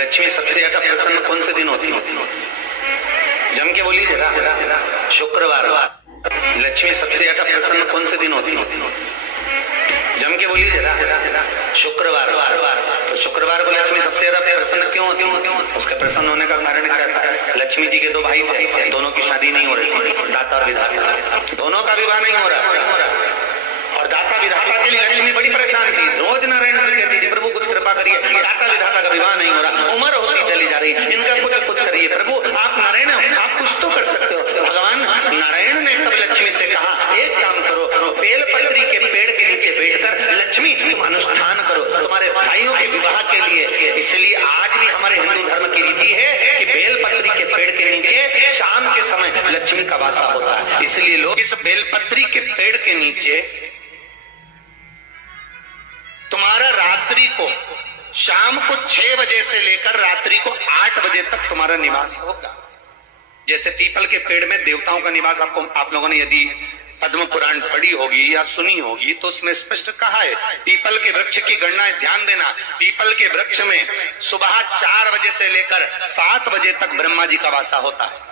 लक्ष्मी सबसे ज्यादा प्रसन्न कौन से दिन होती है? जम के बोलिए जरा। शुक्रवार। लक्ष्मी सबसे ज्यादा प्रसन्न कौन से दिन होती है? जम के बोलिए जरा। शुक्रवार। तो शुक्रवार को लक्ष्मी सबसे ज्यादा प्रसन्न क्यों होती है? उसके प्रसन्न होने का कारण क्या था? लक्ष्मी जी के दो भाई थे, दोनों की शादी नहीं हो रही थी, दाता और विधाता, दोनों का विवाह नहीं हो रहा। और दाता विधाता के लिए लक्ष्मी बड़ी परेशान थी, रोज नारायण से कहती थी प्रभु कुछ कृपा करिए, दाता विधाता का विवाह नहीं हो रहा, उम्र होती चली जा रही, इनका कुछ करिए प्रभु, आप नारायण आप कुछ तो कर सकते हो। भगवान नारायण ने तब लक्ष्मी से कहा एक काम करो, बेलपत्री के पेड़ के नीचे बैठकर लक्ष्मी तुम अनुष्ठान करो तुम्हारे भाइयों के विवाह के लिए। इसलिए आज भी हमारे हिंदू धर्म की रीति है कि बेलपत्री के पेड़ के नीचे शाम के समय लक्ष्मी का वासा होता है। इसलिए लोग इस बेलपत्री के पेड़ के नीचे तुम्हारा रात्रि को शाम को 6 बजे से लेकर रात्रि को 8 बजे तक तुम्हारा निवास होगा। जैसे पीपल के पेड़ में देवताओं का निवास आप लोगों ने यदि पद्म पुराण पढ़ी होगी या सुनी होगी तो उसमें स्पष्ट कहा है। पीपल के वृक्ष की गणना है, ध्यान देना। पीपल के वृक्ष में सुबह 4 बजे से लेकर 7 बजे तक ब्रह्मा जी का वासा होता है।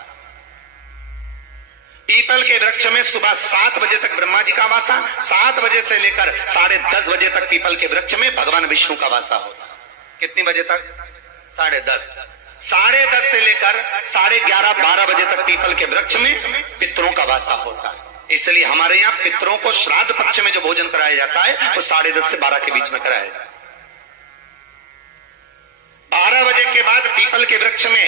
पीपल के वृक्ष में सुबह 7 बजे तक ब्रह्मा जी का वासा, 7 बजे से लेकर 10:30 बजे तक पीपल के वृक्ष में भगवान विष्णु का वासा होता है। कितनी बजे तक? 10:30। 10:30 से लेकर 11:30 12 बजे तक पीपल के वृक्ष में पितरों का वासा होता है। इसलिए हमारे यहाँ पितरों को श्राद्ध पक्ष में जो भोजन कराया जाता है वो 10:30 से 12 के बीच में कराया जाता है। 12 बजे के बाद पीपल के वृक्ष में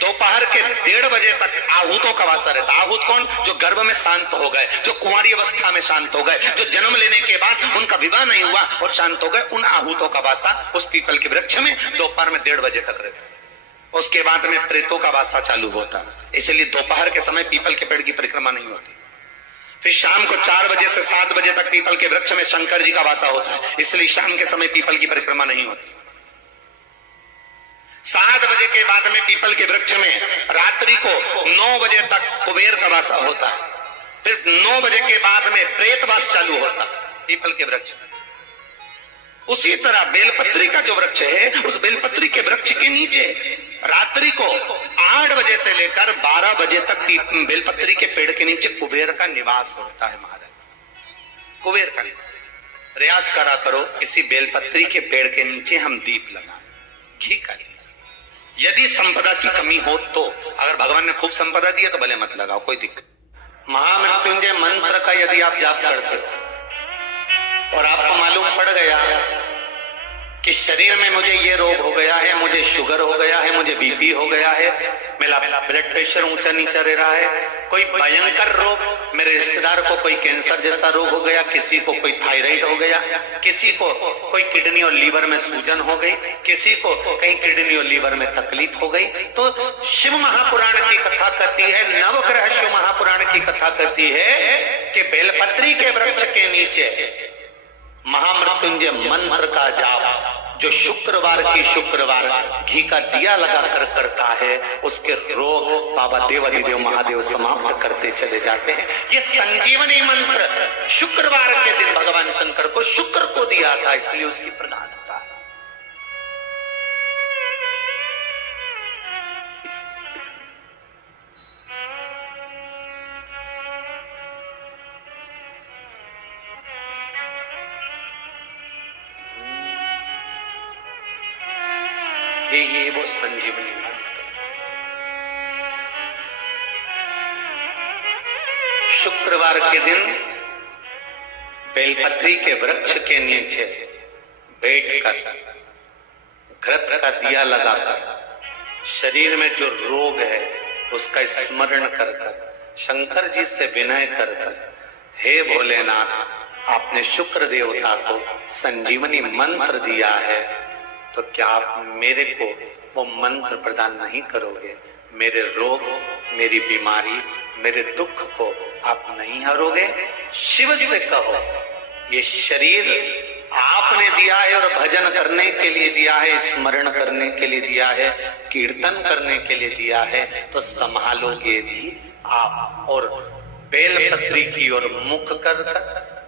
दोपहर के 1:30 बजे तक आहूतों का वासा रहता है। आहूत कौन? जो गर्भ में शांत हो गए, जो कुंवारी अवस्था में शांत हो गए, जो जन्म लेने के बाद उनका विवाह नहीं हुआ और शांत हो गए, उन आहूतों का वासा उस पीपल के वृक्ष में दोपहर में 1:30 बजे तक रहता है। उसके बाद में प्रेतों का वासा चालू होता है। इसलिए दोपहर के समय पीपल के पेड़ की परिक्रमा नहीं होती। फिर शाम को 4 बजे से 7 बजे तक पीपल के वृक्ष में शंकर जी का वासा होता है। इसलिए शाम के समय पीपल की परिक्रमा नहीं होती। 7 बजे के बाद में पीपल के वृक्ष में रात्रि को 9 बजे तक कुबेर का वासा होता है। फिर 9 बजे के बाद में प्रेतवास चालू होता है पीपल के वृक्ष में। उसी तरह बेलपत्री का जो वृक्ष है उस बेलपत्री के वृक्ष के नीचे रात्रि को 8 बजे से लेकर 12 बजे तक बेलपत्री के पेड़ के नीचे कुबेर का निवास होता है। महाराज कुबेर का निवास। प्रयास करा करो इसी बेलपत्री के पेड़ के नीचे हम दीप लगाएं, घी का दीप। यदि संपदा की कमी हो तो, अगर भगवान ने खूब संपदा दी है तो भले मत लगाओ, कोई दिक्कत। महामृत्युंजय मंत्र का यदि आप जाप करते हो और आपको मालूम पड़ गया कि शरीर में मुझे ये रोग हो गया है, मुझे शुगर हो गया है, मुझे बीपी हो गया है, मेरा ब्लड प्रेशर ऊंचा नीचा रह रहा है, कोई भयंकर रोग, मेरे रिश्तेदार को कोई कैंसर जैसा रोग हो गया, किसी को कोई थायराइड हो गया, किसी को कोई किडनी और लीवर में सूजन हो गई, किसी को कहीं किडनी और लीवर में तकलीफ हो गई, तो शिव महापुराण की कथा कहती है, नवग्रह शिव महापुराण की कथा कहती है कि बेलपत्री के वृक्ष के नीचे महामृत्युंजय मंत्र का जाप जो शुक्रवार की शुक्रवार घी का दिया लगा कर करता है, उसके रोग बाबा देवाधिदेव महादेव समाप्त करते चले जाते हैं। ये संजीवनी मंत्र शुक्रवार के दिन भगवान शंकर को शुक्र को दिया था, इसलिए उसकी प्रधानता है। ये वो संजीवनी मंत्र। शुक्रवार के दिन बेलपत्री के वृक्ष के नीचे बैठकर घृत का दिया लगाकर शरीर में जो रोग है उसका स्मरण कर कर शंकर जी से विनय कर कर, हे भोलेनाथ आपने शुक्र देवता को संजीवनी मंत्र दिया है, तो क्या आप मेरे को वो मंत्र प्रदान नहीं करोगे? मेरे रोग, मेरी बीमारी, मेरे दुख को आप नहीं हरोगे? शिव से कहो ये शरीर आपने दिया है और भजन करने के लिए दिया है, स्मरण करने के लिए दिया है, कीर्तन करने के लिए दिया है, तो संभालोगे भी आप। और बेलपत्री की ओर मुख कर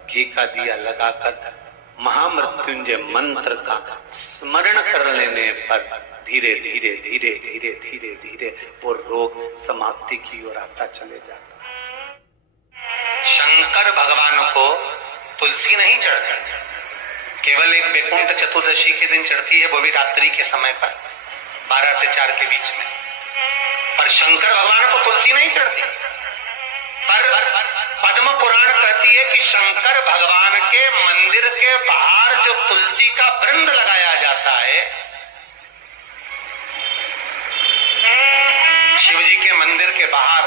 घी का दिया लगाकर महामृत्युंजय मंत्र का स्मरण कर लेने पर धीरे धीरे धीरे धीरे धीरे धीरे वो रोग समाप्ति की ओर आता चले जाता। शंकर भगवान को तुलसी नहीं चढ़ती, केवल एक वैकुंठ चतुर्दशी के दिन चढ़ती है, वो भी रात्रि के समय पर 12 से 4 के बीच में। पर शंकर भगवान को तुलसी नहीं चढ़ती। पर पद्म पुराण कहती है कि शंकर भगवान के मंदिर के बाहर जो तुलसी का वृंद लगाया जाता है, शिव जी के मंदिर के बाहर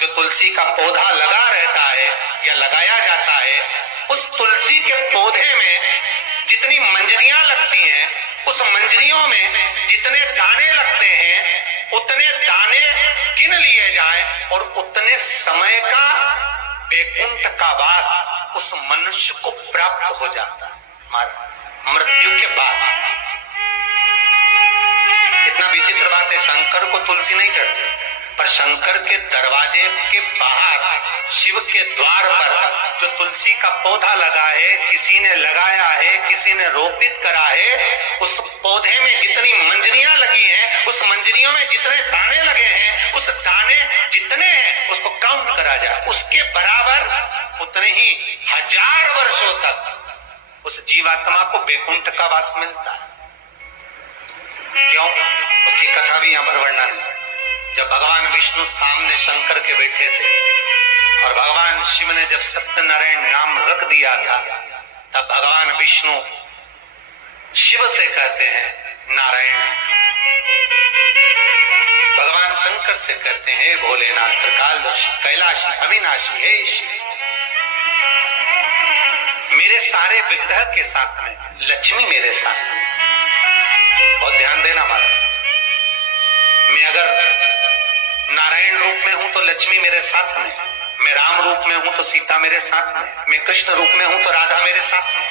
जो तुलसी का पौधा लगा रहता है या लगाया जाता है, उस तुलसी के पौधे में जितनी मंजरियां लगती हैं, उस मंजरियों में जितने दाने लगते हैं, उतने दाने गिन लिए जाएं और उतने समय का वैकुंठ का वास उस मनुष्य को प्राप्त हो जाता है मृत्यु के बाद। कितना विचित्र बात है, शंकर को तुलसी नहीं चढ़ती, पर शंकर के दरवाजे के बाहर शिव के द्वार पर जो तुलसी का पौधा लगा है, किसी ने लगाया है, किसी ने रोपित करा है, उस पौधे में जितनी मंजरियां लगी हैं, उस मंजरियों में जितने दाने लगे हैं, उस दाने जितने हैं उसको काउंट करा जाए, उसके बराबर उतने ही 1000 वर्षों तक उस जीवात्मा को वैकुंठ का वास मिलता है। क्यों? उसकी कथा भी यहां पर वर्णन है। जब भगवान विष्णु सामने शंकर के बैठे थे और भगवान शिव ने जब सत्यनारायण नाम रख दिया था, तब भगवान विष्णु शिव से कहते हैं नारायण। भगवान शंकर से कहते हैं भोलेनाथ, त्रिकालदर्शी, कैलाशी, अविनाशी, हे शिव। मेरे सारे विग्रह के साथ में लक्ष्मी मेरे साथ में, बहुत ध्यान देना महाराज। मैं अगर नारायण रूप में हूं तो लक्ष्मी मेरे साथ में, मैं राम रूप में हूं तो सीता मेरे साथ में, मैं कृष्ण रूप में हूं तो राधा मेरे साथ में,